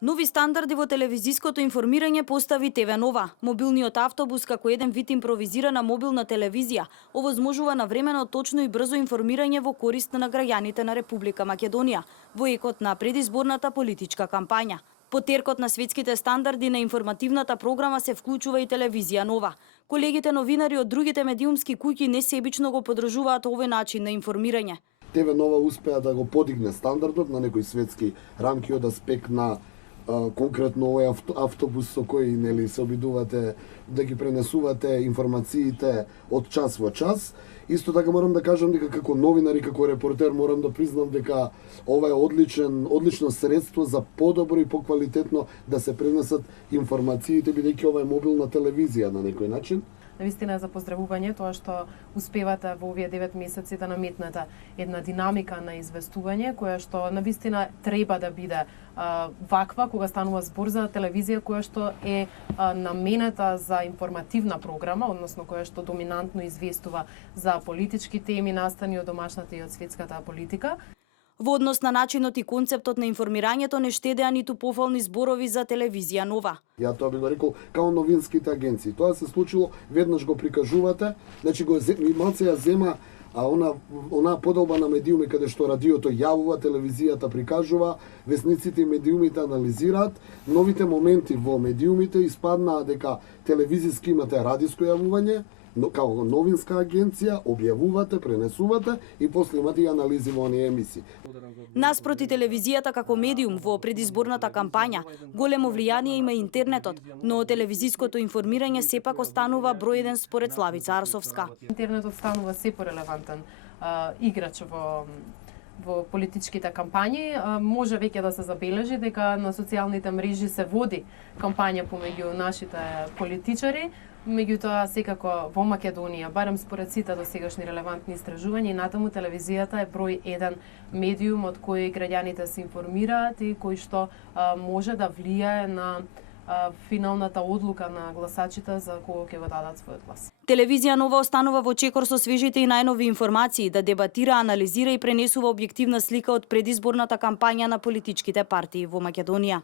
Нови стандарди во телевизиското информирање постави ТВ Нова. Мобилниот автобус како еден вид импровизирана мобилна телевизија овозможува навремено, точно и брзо информирање во корист на граѓаните на Република Македонија во екот на предизборната политичка кампања. По теркот на светските стандарди на информативната програма се вклучува и телевизија Нова. Колегите новинари од другите медиумски куќи несебично го подржуваат овој начин на информирање. ТВ Нова успеа да го подигне стандардот на некои светски рамки од аспект на конкретно овој автобус со кој се обидувате да ги пренесувате информациите од час во час. Исто така морам да кажам дека како новинар и како репортер морам да признам дека ова е одлично средство за подобро и поквалитетно да се пренесат информациите, бидејќи ова е мобилна телевизија на некој начин. Навистина е за поздравување тоа што успевате во овие 9 месеци да наметнете една динамика на известување која што навистина треба да биде ваква кога станува збор за телевизија која што е наменета за информативна програма, односно која што доминантно известува за политички теми настани од домашната и од светската политика. Во однос на начинот и концептот на информирањето не штедеа ниту пофални зборови за телевизија Нова. Ја тоа би го рекол као новинските агенции. Тоа се случило, веднаш го прикажувате, значи го малце ја зема она поделба на медиуми каде што радиото јавува, телевизијата прикажува, весниците и медиумите анализираат, новите моменти во медиумите испаднаа дека телевизиски имате радиско јавување, но како новинска агенција објавувате, пренесувате и после имате и анализи во оние емисии. Наспроти телевизијата како медиум во предизборната кампања, големо влијание има интернетот, но телевизиското информирање сепак останува број еден според Славица Арсовска. Интернетот станува се порелевантен играч во политичките кампањи. Може веќе да се забележи дека на социјалните мрежи се води кампања помеѓу нашите политичари. Меѓутоа, секако во Македонија, барем според сите досегашни релевантни истражувања, и натаму телевизијата е број еден медиум од кој граѓаните се информираат и кој што може да влијае на финалната одлука на гласачите за кого ќе го дадат својот глас. Телевизија Нова останува во чекор со свежите и најнови информации, да дебатира, анализира и пренесува објективна слика од предизборната кампања на политичките партии во Македонија.